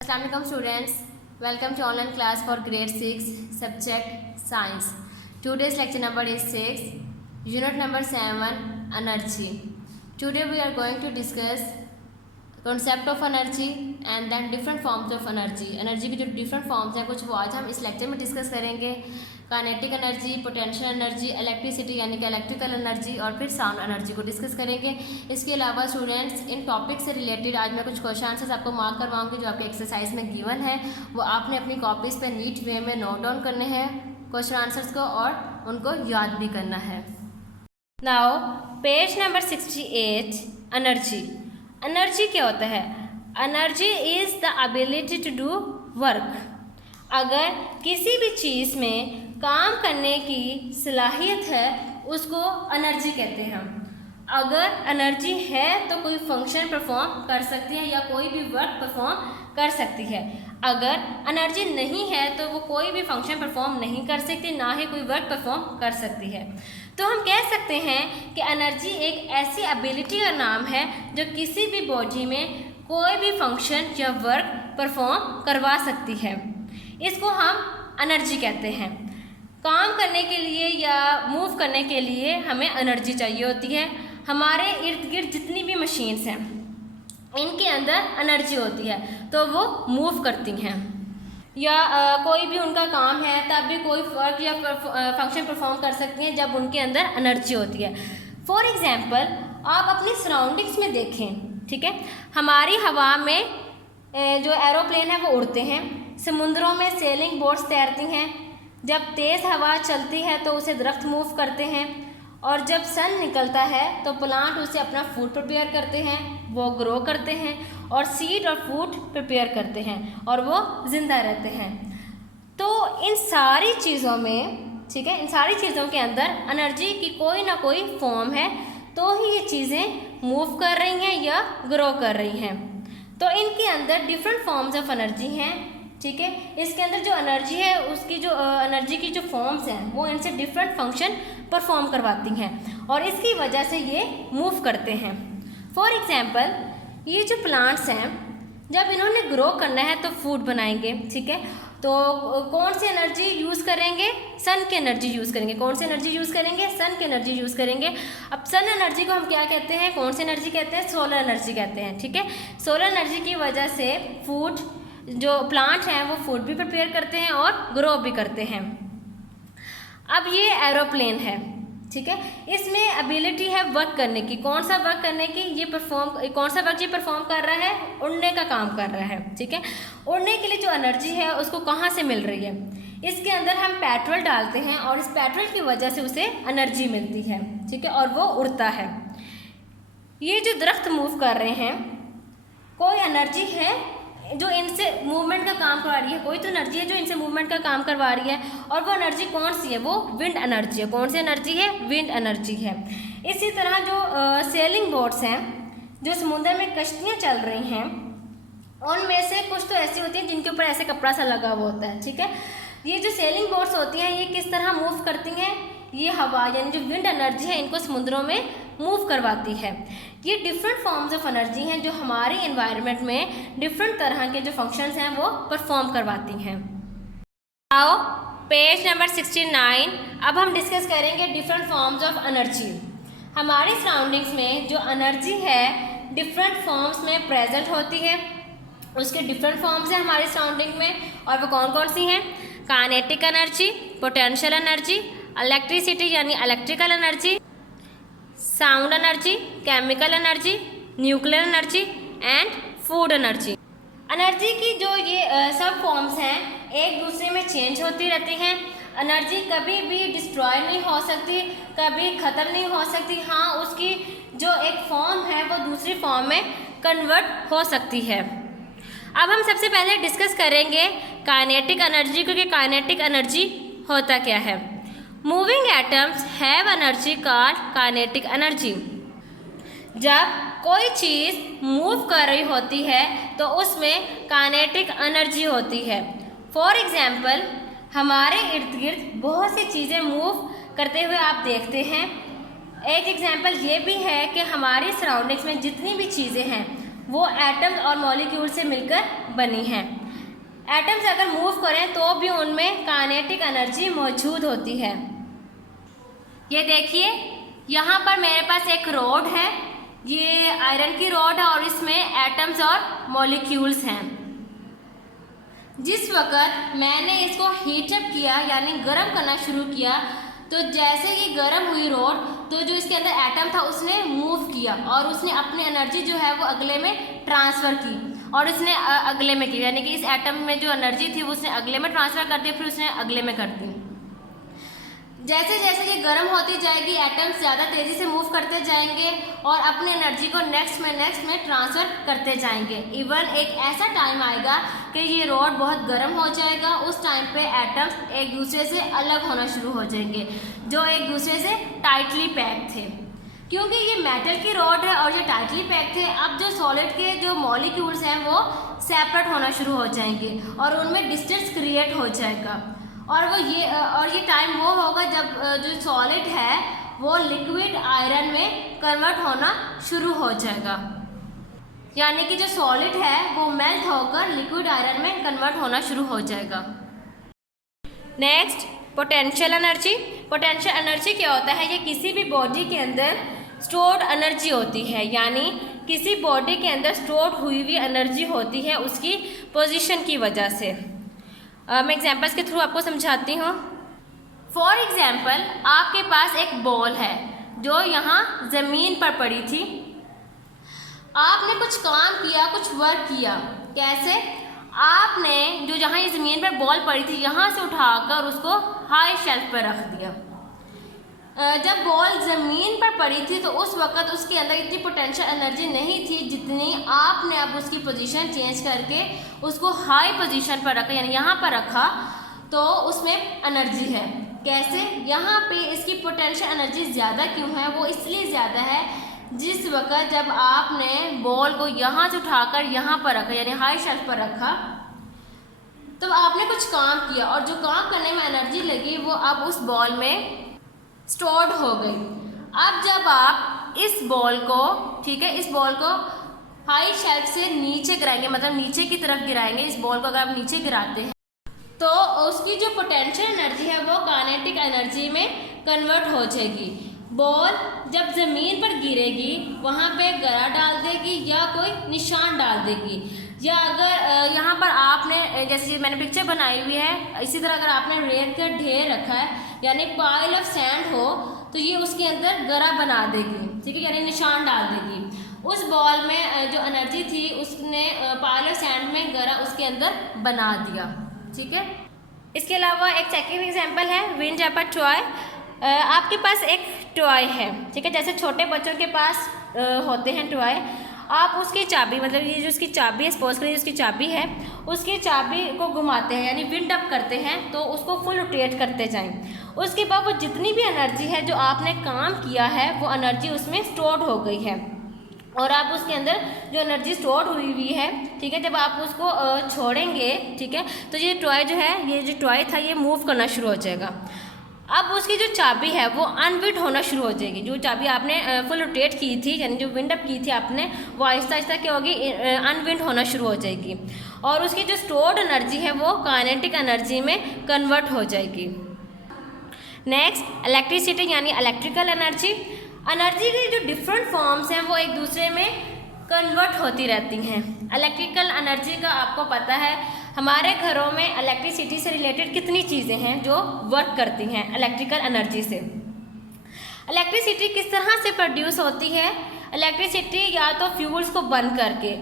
अस्सलाम वालेकुम students, welcome to online class for grade 6 subject science. Today's lecture number is 6, unit number 7, energy. Today we are going to discuss concept of energy and then different forms of energy. Energy की जो different forms हैं कुछ वो आज हम इस lecture में discuss करेंगे. Kinetic energy, potential energy, electricity यानी कि इलेक्ट्रिकल एनर्जी और फिर साउंड एनर्जी को डिस्कस करेंगे. इसके अलावा स्टूडेंट्स इन टॉपिक से रिलेटेड आज मैं कुछ क्वेश्चन आंसर्स आपको मार्क करवाऊंगी जो आपके एक्सरसाइज में गिवन है. वो आपने अपनी कॉपीज़ पर नीट वे में नोट डाउन करने हैं क्वेश्चन आंसर्स को और उनको याद भी करना है. Now page number 68, energy. Energy क्या होता है? Energy is the ability to do work. अगर किसी भी चीज़ में काम करने की सलाहियत है उसको एनर्जी कहते हैं हम. अगर एनर्जी है तो कोई फंक्शन परफॉर्म कर सकती है या कोई भी वर्क परफॉर्म कर सकती है. अगर एनर्जी नहीं है तो वो कोई भी फंक्शन परफॉर्म नहीं कर सकती, ना ही कोई वर्क परफॉर्म कर सकती है. तो हम कह सकते हैं कि एनर्जी एक ऐसी एबिलिटी का नाम है जो किसी भी बॉडी में कोई भी फंक्शन या वर्क परफॉर्म करवा सकती है. इसको हम एनर्जी कहते हैं. काम करने के लिए या मूव करने के लिए हमें एनर्जी चाहिए होती है. हमारे इर्द गिर्द जितनी भी मशीन्स हैं इनके अंदर एनर्जी होती है तो वो मूव करती हैं या कोई भी उनका काम है तब भी कोई वर्क या फंक्शन परफॉर्म कर सकती हैं जब उनके अंदर एनर्जी होती है. फॉर एग्जांपल आप अपनी सराउंडिंग्स में देखें, ठीक है. हमारी हवा में जो एरोप्लेन है वो उड़ते हैं, समुद्रों में सेलिंग बोट्स तैरती हैं. जब तेज़ हवा चलती है तो उसे दरख्त मूव करते हैं और जब सन निकलता है तो प्लांट उसे अपना फूड प्रिपेयर करते हैं, वो ग्रो करते हैं और सीड और फूड प्रिपेयर करते हैं और वो ज़िंदा रहते हैं. तो इन सारी चीज़ों में, ठीक है, इन सारी चीज़ों के अंदर एनर्जी की कोई ना कोई फॉर्म है तो ही ये चीज़ें मूव कर रही हैं या ग्रो कर रही हैं. तो इनके अंदर डिफरेंट फॉर्म्स ऑफ एनर्जी हैं, ठीक है. इसके अंदर जो एनर्जी है उसकी जो एनर्जी की जो फॉर्म्स हैं वो इनसे डिफरेंट फंक्शन परफॉर्म करवाती हैं और इसकी वजह से ये मूव करते हैं. फॉर एग्जांपल ये जो प्लांट्स हैं जब इन्होंने ग्रो करना है तो फूड बनाएंगे, ठीक है. तो कौन सी एनर्जी यूज़ करेंगे? सन की एनर्जी यूज़ करेंगे. कौन सी एनर्जी यूज़ करेंगे? सन की एनर्जी यूज़ करेंगे. अब सन एनर्जी को हम क्या कहते हैं? कौन सी एनर्जी कहते हैं? सोलर एनर्जी कहते हैं, ठीक है. सोलर एनर्जी की वजह से फूड जो प्लांट हैं वो फूड भी प्रिपेयर करते हैं और ग्रो भी करते हैं. अब ये एरोप्लेन है, ठीक है. इसमें एबिलिटी है वर्क करने की. कौन सा वर्क करने की? कौन सा वर्क ये परफॉर्म कर रहा है? उड़ने का काम कर रहा है, ठीक है. उड़ने के लिए जो एनर्जी है उसको कहाँ से मिल रही है? इसके अंदर हम पेट्रोल डालते हैं और इस पेट्रोल की वजह से उसे एनर्जी मिलती है, ठीक है, और वो उड़ता है. ये जो दरख्त मूव कर रहे हैं कोई एनर्जी है जो इनसे मूवमेंट का काम करवा रही है, कोई तो एनर्जी है जो इनसे मूवमेंट का काम करवा रही है और वो एनर्जी कौन सी है? वो विंड एनर्जी है. कौन सी एनर्जी है? विंड एनर्जी है. इसी तरह जो सेलिंग बोट्स हैं जो समुद्र में कश्तियाँ चल रही हैं उनमें से कुछ तो ऐसी होती हैं जिनके ऊपर ऐसे कपड़ा सा लगा हुआ होता है, ठीक है. ये जो सेलिंग बोट्स होती हैं ये किस तरह मूव करती हैं? ये हवा यानी जो विंड एनर्जी है इनको समुद्रों में मूव करवाती है. ये डिफरेंट फॉर्म्स ऑफ एनर्जी हैं जो हमारे एनवायरनमेंट में डिफरेंट तरह के जो फंक्शंस हैं वो परफॉर्म करवाती हैं. आओ पेज नंबर 69. अब हम डिस्कस करेंगे डिफरेंट फॉर्म्स ऑफ एनर्जी. हमारी सराउंडिंग्स में जो एनर्जी है डिफरेंट फॉर्म्स में प्रेजेंट होती है. उसके डिफरेंट फॉर्म्स हैं हमारी सराउंडिंग में और वो कौन कौन सी हैं? Kinetic energy, potential energy, electricity यानी electrical energy, sound energy, chemical energy, nuclear energy and food energy. Energy की जो ये सब फॉर्म्स हैं एक दूसरे में चेंज होती रहती हैं. एनर्जी कभी भी डिस्ट्रॉय नहीं हो सकती, कभी ख़त्म नहीं हो सकती. हाँ, उसकी जो एक फॉर्म है वो दूसरी फॉर्म में कन्वर्ट हो सकती है. अब हम सबसे पहले डिस्कस करेंगे काइनेटिक एनर्जी, क्योंकि काइनेटिक एनर्जी होता क्या है. Moving atoms have energy called kinetic energy. जब कोई चीज़ मूव कर रही होती है तो उसमें काइनेटिक एनर्जी होती है. फॉर एग्जांपल हमारे इर्द गिर्द बहुत सी चीज़ें मूव करते हुए आप देखते हैं. एक एग्जांपल ये भी है कि हमारी सराउंडिंग्स में जितनी भी चीज़ें हैं वो एटम्स और मॉलिक्यूल से मिलकर बनी हैं। एटम्स अगर मूव करें तो भी उनमें काइनेटिक एनर्जी मौजूद होती है। ये देखिए, यहाँ पर मेरे पास एक रॉड है, ये आयरन की रॉड है और इसमें एटम्स और मॉलिक्यूल्स हैं। जिस वक्त मैंने इसको हीटअप किया यानी गर्म करना शुरू किया, तो जैसे ही गर्म हुई रॉड, तो जो इसके अंदर एटम था उसने मूव किया और उसने अपनी एनर्जी जो है वो अगले में ट्रांसफ़र की और इसने अगले में की, यानी कि इस एटम में जो एनर्जी थी वो उसने अगले में ट्रांसफ़र कर दी, फिर उसने अगले में कर दी। जैसे जैसे ये गर्म होती जाएगी, एटम्स ज़्यादा तेज़ी से मूव करते जाएंगे और अपनी एनर्जी को नेक्स्ट में ट्रांसफ़र करते जाएंगे। इवन एक ऐसा टाइम आएगा कि ये रॉड बहुत गर्म हो जाएगा। उस टाइम पे एटम्स एक दूसरे से अलग होना शुरू हो जाएंगे, जो एक दूसरे से टाइटली पैक थे। क्योंकि ये मेटल की रॉड है और ये टाइटली पैक थे, अब जो सॉलिड के जो मॉलिक्यूल्स हैं वो सेपरेट होना शुरू हो जाएंगे और उनमें डिस्टेंस क्रिएट हो जाएगा। और ये टाइम वो होगा जब जो सॉलिड है वो लिक्विड आयरन में कन्वर्ट होना शुरू हो जाएगा, यानी कि जो सॉलिड है वो मेल्ट होकर लिक्विड आयरन में कन्वर्ट होना शुरू हो जाएगा। Next, potential energy. Potential energy क्या होता है? ये किसी भी बॉडी के अंदर स्टोर्ड एनर्जी होती है, यानी किसी बॉडी के अंदर स्टोर्ड हुई हुई एनर्जी होती है उसकी पोजीशन की वजह से। मैं एग्जांपल्स के थ्रू आपको समझाती हूँ। फॉर एग्जांपल, आपके पास एक बॉल है जो यहाँ ज़मीन पर पड़ी थी। आपने कुछ काम किया, कुछ वर्क किया। कैसे? आपने जो जहाँ ये ज़मीन पर बॉल पड़ी थी यहाँ से उठाकर उसको हाई शेल्फ पर रख दिया। जब बॉल ज़मीन पर पड़ी थी तो उस वक़्त उसके अंदर इतनी पोटेंशियल एनर्जी नहीं थी जितनी आपने अब उसकी पोजीशन चेंज करके उसको हाई पोजीशन पर रखा, यानी यहाँ पर रखा, तो उसमें एनर्जी है। कैसे? यहाँ पे इसकी पोटेंशियल एनर्जी ज़्यादा क्यों है? वो इसलिए ज़्यादा है जिस वक़्त जब आपने बॉल को यहाँ से उठाकर यहाँ पर रखा, यानी हाई शेल्फ पर रखा, तो आपने कुछ काम किया और जो काम करने में एनर्जी लगी वो अब उस बॉल में स्टोर्ड हो गई। अब जब आप इस बॉल को, ठीक है, इस बॉल को हाई शेल्फ से नीचे गिराएंगे, मतलब नीचे की तरफ गिराएंगे, इस बॉल को अगर आप नीचे गिराते हैं तो उसकी जो पोटेंशियल एनर्जी है वो काइनेटिक एनर्जी में कन्वर्ट हो जाएगी। बॉल जब ज़मीन पर गिरेगी वहाँ पे गरा डाल देगी या कोई निशान डाल देगी, या अगर यहाँ पर आपने, जैसे मैंने पिक्चर बनाई हुई है, इसी तरह अगर आपने रेत का ढेर रखा है यानी पाइल ऑफ सैंड हो, तो ये उसके अंदर गरा बना देगी, ठीक है, यानी निशान डाल देगी। उस बॉल में जो एनर्जी थी उसने पाइल ऑफ सैंड में गरा उसके अंदर बना दिया, ठीक है। इसके अलावा एक सेकेंड एग्जाम्पल है विंड पेपर टॉय। आपके पास एक टॉय है, ठीक है, जैसे छोटे बच्चों के पास होते हैं टॉय। आप उसकी चाबी, मतलब ये जो उसकी चाबी है, सपोज करिए उसकी चाबी है, उसकी चाबी को घुमाते हैं यानी विंड अप करते हैं, तो उसको फुल रोटेट करते जाएं। उसके बाद वो जितनी भी एनर्जी है जो आपने काम किया है वो एनर्जी उसमें स्टोर्ड हो गई है और आप उसके अंदर जो एनर्जी स्टोर हुई हुई है, ठीक है, जब आप उसको छोड़ेंगे, ठीक है, तो ये टॉय जो है, ये जो टॉय था ये मूव करना शुरू हो जाएगा। अब उसकी जो चाबी है वो अनविंड होना शुरू हो जाएगी। जो चाबी आपने फुल रोटेट की थी यानी जो विंड अप की थी आपने, वो आहिस्ता आहिस्ता क्या होगी, अनविंड होना शुरू हो जाएगी और उसकी जो स्टोर्ड एनर्जी है वो काइनेटिक एनर्जी में कन्वर्ट हो जाएगी। नेक्स्ट, इलेक्ट्रिसिटी यानी इलेक्ट्रिकल एनर्जी। एनर्जी की जो डिफरेंट फॉर्म्स हैं वो एक दूसरे में कन्वर्ट होती रहती हैं। इलेक्ट्रिकल एनर्जी का आपको पता है, हमारे घरों में इलेक्ट्रिसिटी से रिलेटेड कितनी चीज़ें हैं जो वर्क करती हैं इलेक्ट्रिकल एनर्जी से। इलेक्ट्रिसिटी किस तरह से प्रोड्यूस होती है? इलेक्ट्रिसिटी या तो फ्यूल्स को बर्न करके,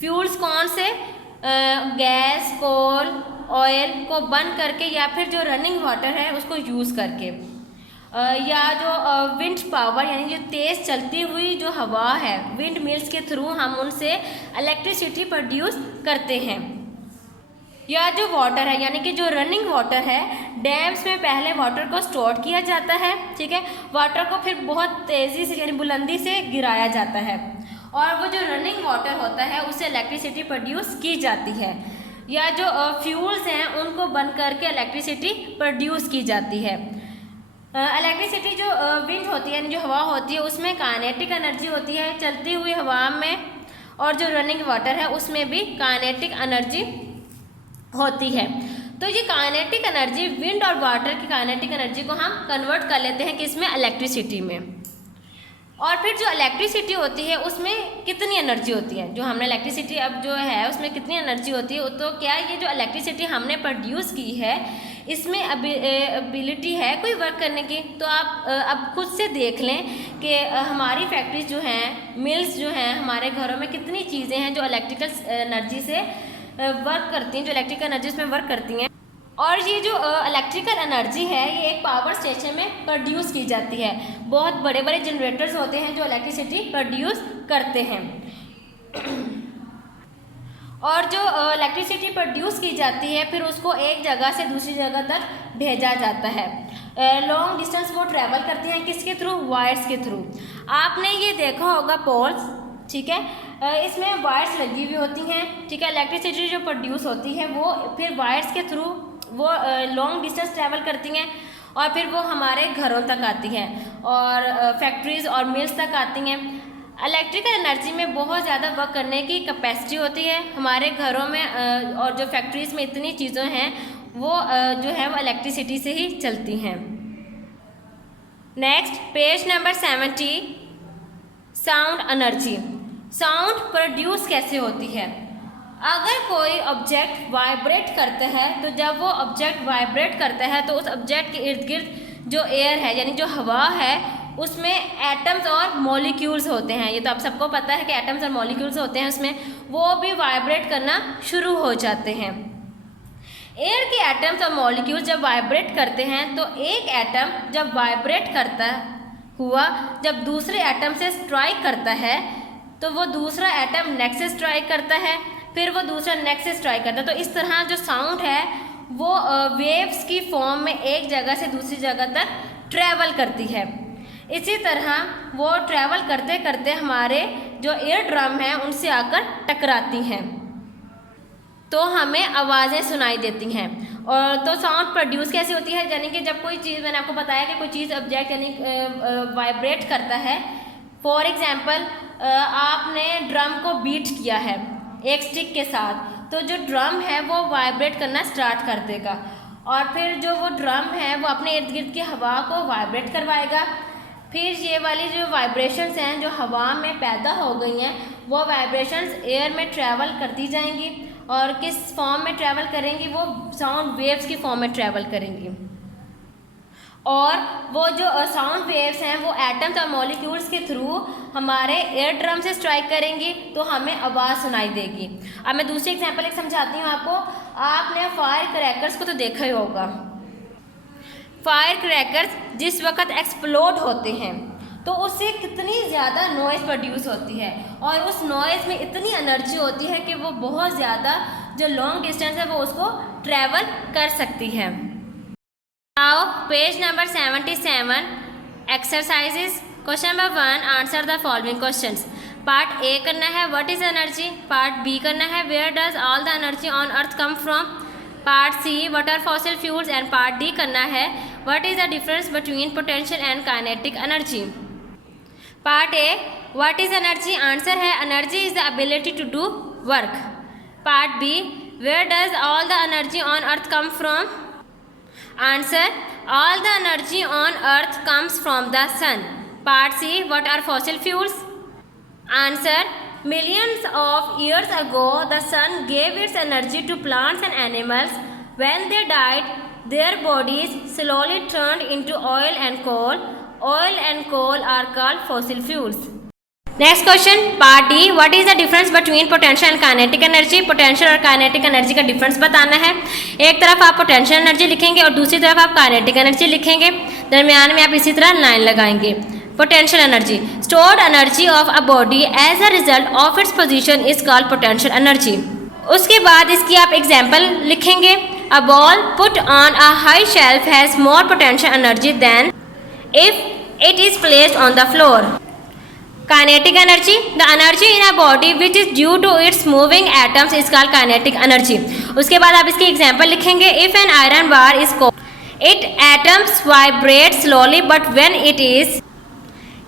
फ्यूल्स कौन से, गैस, कोल, ऑयल को बर्न करके, या फिर जो रनिंग वाटर है उसको यूज़ करके, या जो विंड पावर यानी जो तेज़ चलती हुई जो हवा है, विंड मिल्स के थ्रू हम उनसे इलेक्ट्रिसिटी प्रोड्यूस करते हैं। या जो वाटर है यानी कि जो रनिंग वाटर है, डैम्स में पहले वाटर को स्टोर किया जाता है, ठीक है, वाटर को फिर बहुत तेज़ी से यानी बुलंदी से गिराया जाता है और वो जो रनिंग वाटर होता है उससे इलेक्ट्रिसिटी प्रोड्यूस की जाती है। या जो फ्यूल्स हैं उनको बर्न करके इलेक्ट्रिसिटी प्रोड्यूस की जाती है। इलेक्ट्रिसिटी जो विंड होती है यानी जो हवा होती है उसमें काइनेटिक एनर्जी होती है चलती हुई हवा में, और जो रनिंग वाटर है उसमें भी काइनेटिक एनर्जी होती है। तो ये काइनेटिक एनर्जी, विंड और वाटर की काइनेटिक एनर्जी को हम कन्वर्ट कर लेते हैं किसमें, इलेक्ट्रिसिटी में। और फिर जो इलेक्ट्रिसिटी होती है उसमें कितनी एनर्जी होती है, जो हमने इलेक्ट्रिसिटी अब जो है उसमें कितनी एनर्जी होती है, तो क्या ये जो इलेक्ट्रिसिटी हमने प्रोड्यूस की है इसमें एबिलिटी है कोई वर्क करने की। तो आप अब खुद से देख लें कि हमारी फैक्ट्रीज जो हैं, मिल्स जो हैं, हमारे घरों में कितनी चीज़ें हैं जो इलेक्ट्रिकल एनर्जी से वर्क करती हैं, जो इलेक्ट्रिकल एनर्जी उसमें वर्क करती हैं। और ये जो इलेक्ट्रिकल एनर्जी है ये एक पावर स्टेशन में प्रोड्यूस की जाती है। बहुत बड़े बड़े जनरेटर्स होते हैं जो इलेक्ट्रिसिटी प्रोड्यूस करते हैं। और जो इलेक्ट्रिसिटी प्रोड्यूस की जाती है फिर उसको एक जगह से दूसरी जगह तक भेजा जाता है। लॉन्ग डिस्टेंस वो ट्रैवल करती हैं किसके थ्रू, वायर्स के थ्रू। आपने ये देखा होगा पोल्स, ठीक है, इसमें वायर्स लगी हुई होती हैं, ठीक है। इलेक्ट्रिसिटी जो प्रोड्यूस होती है वो फिर वायर्स के थ्रू वो लॉन्ग डिस्टेंस ट्रैवल करती हैं और फिर वो हमारे घरों तक आती हैं और फैक्ट्रीज़ और मिल्स तक आती हैं। इलेक्ट्रिकल एनर्जी में बहुत ज़्यादा वर्क करने की कैपेसिटी होती है हमारे घरों में, और जो फैक्ट्रीज़ में इतनी चीज़ें हैं वो जो है वो इलेक्ट्रिसिटी से ही चलती हैं। Next page number 70, sound energy. Sound produce कैसे होती है। अगर कोई ऑब्जेक्ट वाइब्रेट करता है तो जब वो ऑब्जेक्ट वाइब्रेट करता है तो उस ऑब्जेक्ट के इर्द गिर्द जो एयर है यानी जो हवा है उसमें एटम्स और मॉलिक्यूल्स होते हैं। ये तो आप सबको पता है कि एटम्स और मॉलिक्यूल्स होते हैं उसमें, वो भी वाइब्रेट करना शुरू हो जाते हैं। एयर के एटम्स और मॉलिक्यूल्स जब वाइब्रेट करते हैं तो एक एटम जब वाइब्रेट करता हुआ जब दूसरे एटम से स्ट्राइक करता है तो वो दूसरा एटम नेक्स्ट से स्ट्राइक करता है, फिर वो दूसरा नेक्स्ट से स्ट्राइक करता है। तो इस तरह जो साउंड है वो वेव्स की फॉर्म में एक जगह से दूसरी जगह तक ट्रैवल करती है। इसी तरह वो ट्रैवल करते करते हमारे जो एयर ड्रम हैं उनसे आकर टकराती हैं तो हमें आवाज़ें सुनाई देती हैं। और तो साउंड प्रोड्यूस कैसे होती है, यानी कि जब कोई चीज़, मैंने आपको बताया कि कोई चीज़ ऑब्जेक्ट यानी वाइब्रेट करता है। फॉर एग्जांपल आपने ड्रम को बीट किया है एक स्टिक के साथ, तो जो ड्रम है वो वाइब्रेट करना स्टार्ट कर देगा और फिर जो वो ड्रम है वो अपने इर्द गिर्द की हवा को वाइब्रेट करवाएगा। फिर ये वाली जो वाइब्रेशंस हैं जो हवा में पैदा हो गई हैं वो वाइब्रेशंस एयर में ट्रैवल करती जाएंगी और किस फॉर्म में ट्रैवल करेंगी, वो साउंड वेव्स की फॉर्म में ट्रैवल करेंगी। और वो जो साउंड वेव्स हैं वो एटम्स और मॉलिक्यूल्स के थ्रू हमारे एयर ड्रम से स्ट्राइक करेंगी तो हमें आवाज़ सुनाई देगी। अब मैं दूसरी एग्जांपल एक समझाती हूँ आपको। आपने फायर क्रैकर्स को तो देखा ही होगा। फायर क्रैकर्स जिस वक्त एक्सप्लोड होते हैं तो उससे कितनी ज़्यादा नॉइज़ प्रोड्यूस होती है और उस नॉइज़ में इतनी एनर्जी होती है कि वो बहुत ज़्यादा जो लॉन्ग डिस्टेंस है वो उसको ट्रैवल कर सकती है। Now page number 77, exercises. Question number 1, answer the following questions. Part A करना है what is energy, Part B करना है where does all the energy on earth come from, Part C what are fossil fuels, and Part D करना है what is the difference between potential and kinetic energy. Part A, what is energy? Answer है energy is the ability to do work. Part B, where does all the energy on earth come from? Answer, all the energy on earth comes from the sun. Part C, what are fossil fuels? Answer, millions of years ago the sun gave its energy to plants and animals. When they died, their bodies slowly turned into oil and coal. Oil and coal are called fossil fuels. Next question part D, what is the difference between potential and kinetic energy. Potential और kinetic energy का difference बताना है। एक तरफ आप potential energy लिखेंगे और दूसरी तरफ आप काइनेटिक एनर्जी लिखेंगे, दरमियान में आप इसी तरह लाइन लगाएंगे। Potential energy, stored energy of a body as a result of its position is called potential energy. उसके बाद इसकी आप एग्जाम्पल लिखेंगे। A ball put on a high shelf has more potential energy than if it is placed on the floor. Kinetic energy, the energy in a body which is due to its moving atoms is called kinetic energy. उसके बाद आप इसकी example लिखेंगे। If an iron bar is cold, its atoms vibrate slowly, but when it is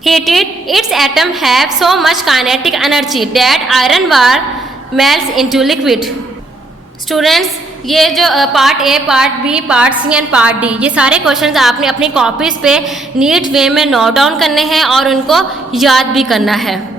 Heated, its atoms have so much kinetic energy that iron bar melts into liquid. Students, ये जो part A, part B, part C and part D, ये सारे questions आपने अपनी copies पे NEET वे में note down करने हैं और उनको याद भी करना है.